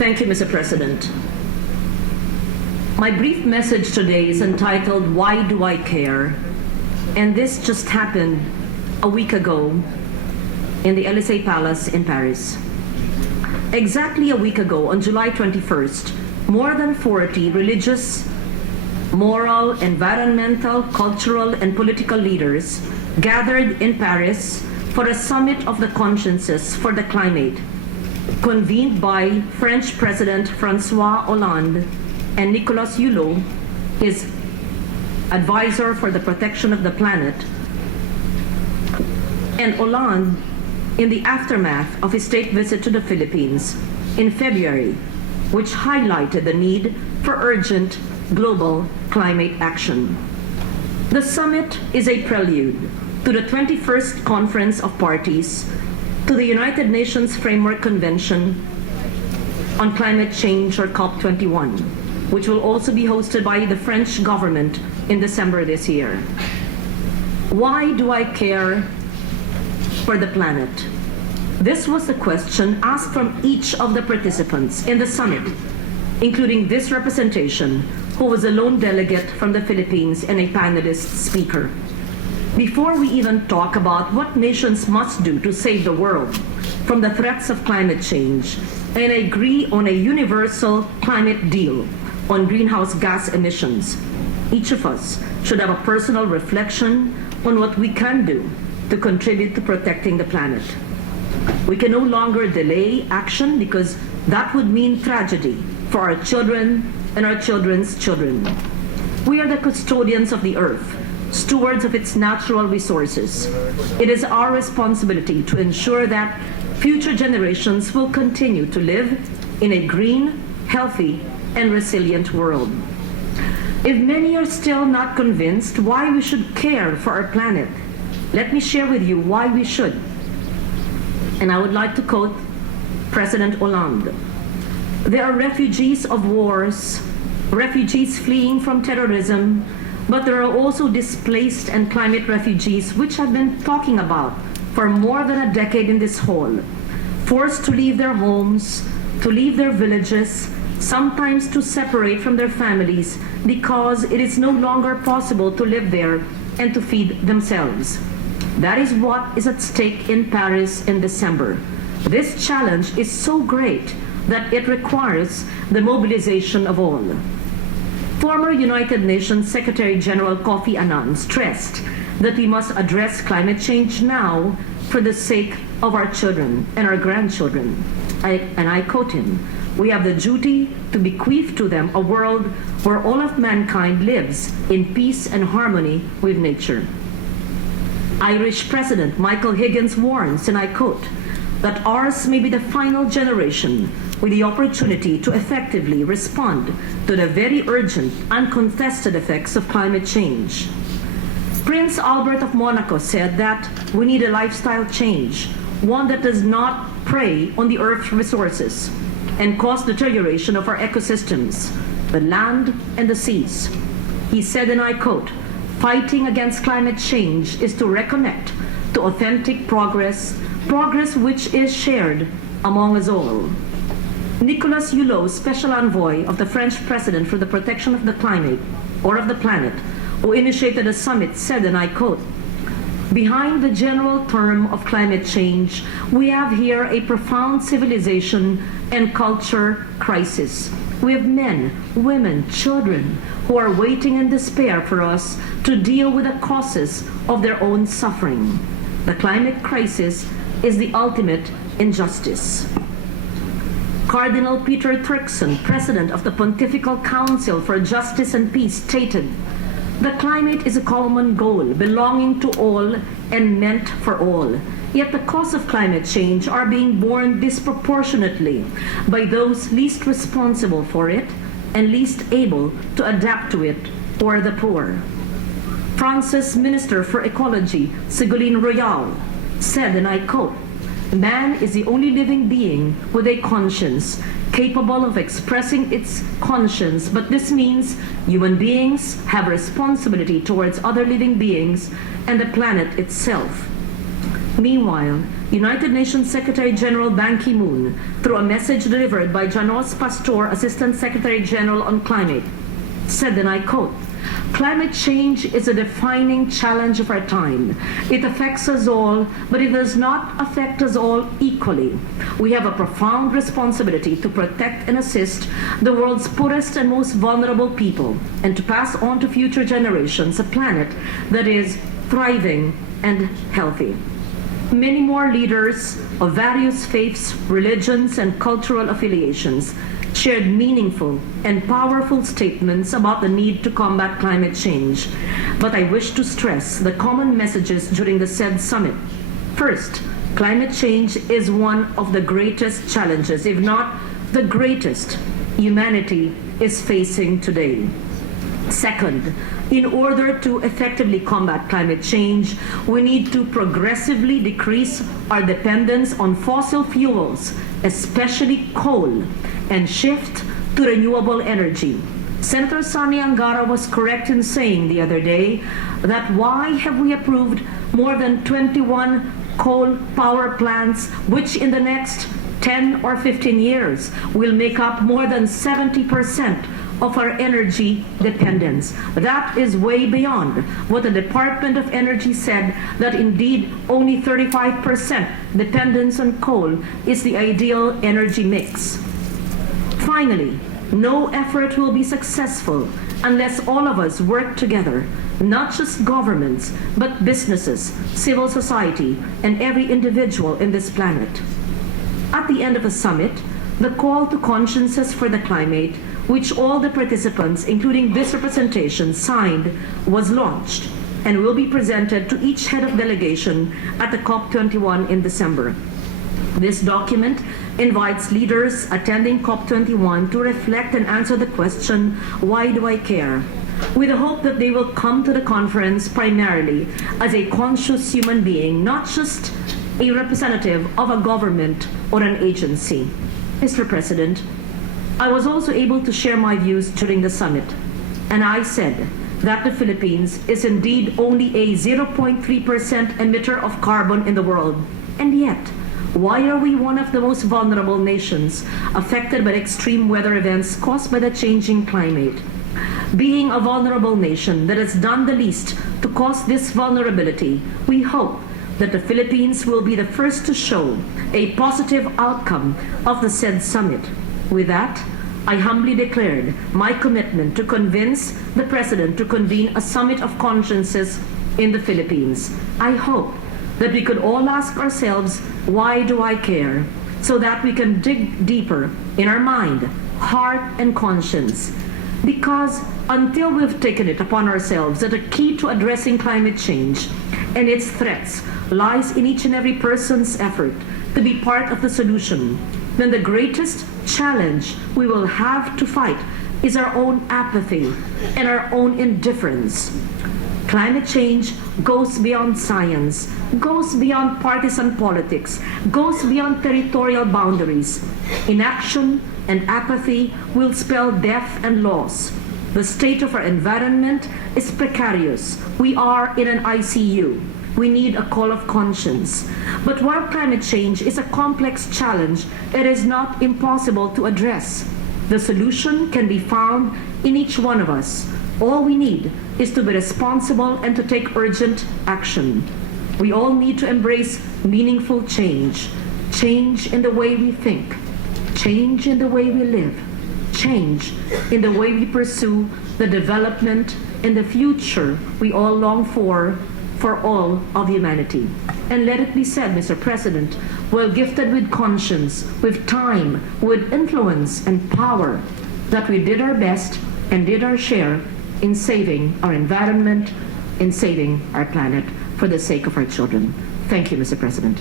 Thank you, Mr. President. My brief message today is entitled, Why Do I Care? And this just happened a week ago in the Élysée Palace in Paris. Exactly a week ago, on July 21st, more than 40 religious, moral, environmental, cultural, and political leaders gathered in Paris for a summit of the consciences for the climate, convened by French President François Hollande and Nicolas Hulot, his advisor for the protection of the planet, and Hollande in the aftermath of his state visit to the Philippines in February, which highlighted the need for urgent global climate action. The summit is a prelude to the 21st Conference of Parties to the United Nations Framework Convention on Climate Change, or COP21, which will also be hosted by the French government in December this year. Why do I care for the planet? This was the question asked from each of the participants in the summit, including this representation, who was a lone delegate from the Philippines and a panelist speaker. Before we even talk about what nations must do to save the world from the threats of climate change and agree on a universal climate deal on greenhouse gas emissions, each of us should have a personal reflection on what we can do to contribute to protecting the planet. We can no longer delay action because that would mean tragedy for our children and our children's children. We are the custodians of the earth, stewards of its natural resources. It is our responsibility to ensure that future generations will continue to live in a green, healthy, and resilient world. If many are still not convinced why we should care for our planet, let me share with you why we should. And I would like to quote President Hollande. There are refugees of wars, refugees fleeing from terrorism, but there are also displaced and climate refugees, which I've been talking about for more than a decade in this hall, forced to leave their homes, to leave their villages, sometimes to separate from their families because it is no longer possible to live there and to feed themselves. That is what is at stake in Paris in December. This challenge is so great that it requires the mobilization of all. Former United Nations Secretary General Kofi Annan stressed that we must address climate change now for the sake of our children and our grandchildren. I quote him, "We have the duty to bequeath to them a world where all of mankind lives in peace and harmony with nature." Irish President Michael Higgins warns, and I quote, that ours may be the final generation with the opportunity to effectively respond to the very urgent, uncontested effects of climate change. Prince Albert of Monaco said that we need a lifestyle change, one that does not prey on the Earth's resources and cause deterioration of our ecosystems, the land and the seas. He said, and I quote, "Fighting against climate change is to reconnect to authentic progress which is shared among us all." Nicolas Hulot, Special Envoy of the French President for the Protection of the Climate, or of the Planet, who initiated a summit, said, and I quote, "Behind the general term of climate change, we have here a profound civilization and culture crisis. We have men, women, children who are waiting in despair for us to deal with the causes of their own suffering. The climate crisis is the ultimate injustice." Cardinal Peter Turkson, President of the Pontifical Council for Justice and Peace, stated, "The climate is a common goal belonging to all and meant for all. Yet the costs of climate change are being borne disproportionately by those least responsible for it and least able to adapt to it, or the poor." France's Minister for Ecology, Ségolène Royal, said, and I quote, "Man is the only living being with a conscience capable of expressing its conscience, but this means human beings have a responsibility towards other living beings and the planet itself." Meanwhile, United Nations Secretary General Ban Ki-moon, through a message delivered by Janos Pastor, Assistant Secretary General on Climate, said, and I quote, "Climate change is a defining challenge of our time. It affects us all, but it does not affect us all equally. We have a profound responsibility to protect and assist the world's poorest and most vulnerable people, and to pass on to future generations a planet that is thriving and healthy." Many more leaders of various faiths, religions, and cultural affiliations shared meaningful and powerful statements about the need to combat climate change. But I wish to stress the common messages during the said summit. First, climate change is one of the greatest challenges, if not the greatest, humanity is facing today. Second, in order to effectively combat climate change, we need to progressively decrease our dependence on fossil fuels, especially coal, and shift to renewable energy. Senator Sani Angara was correct in saying the other day that why have we approved more than 21 coal power plants, which in the next 10 or 15 years will make up more than 70% of our energy dependence. That is way beyond what the Department of Energy said, that indeed only 35% dependence on coal is the ideal energy mix. Finally, no effort will be successful unless all of us work together, not just governments, but businesses, civil society, and every individual in this planet. At the end of the summit, the call to consciences for the climate, which all the participants, including this representation, signed, was launched and will be presented to each head of delegation at the COP21 in December. This document invites leaders attending COP21 to reflect and answer the question, why do I care? With the hope that they will come to the conference primarily as a conscious human being, not just a representative of a government or an agency. Mr. President, I was also able to share my views during the summit, and I said that the Philippines is indeed only a 0.3% emitter of carbon in the world. And yet, why are we one of the most vulnerable nations affected by extreme weather events caused by the changing climate? Being a vulnerable nation that has done the least to cause this vulnerability, we hope that the Philippines will be the first to show a positive outcome of the said summit. With that, I humbly declared my commitment to convince the President to convene a summit of consciences in the Philippines. I hope that we could all ask ourselves, why do I care? So that we can dig deeper in our mind, heart, and conscience. Because until we've taken it upon ourselves that the key to addressing climate change and its threats lies in each and every person's effort to be part of the solution, then the greatest challenge we will have to fight is our own apathy and our own indifference. Climate change goes beyond science, goes beyond partisan politics, goes beyond territorial boundaries. Inaction and apathy will spell death and loss. The state of our environment is precarious. We are in an ICU. We need a call of conscience. But while climate change is a complex challenge, it is not impossible to address. The solution can be found in each one of us. All we need is to be responsible and to take urgent action. We all need to embrace meaningful change. Change in the way we think. Change in the way we live. Change in the way we pursue the development and the future we all long for all of humanity. And let it be said, Mr. President, well gifted with conscience, with time, with influence and power, that we did our best and did our share in saving our environment, in saving our planet for the sake of our children. Thank you, Mr. President.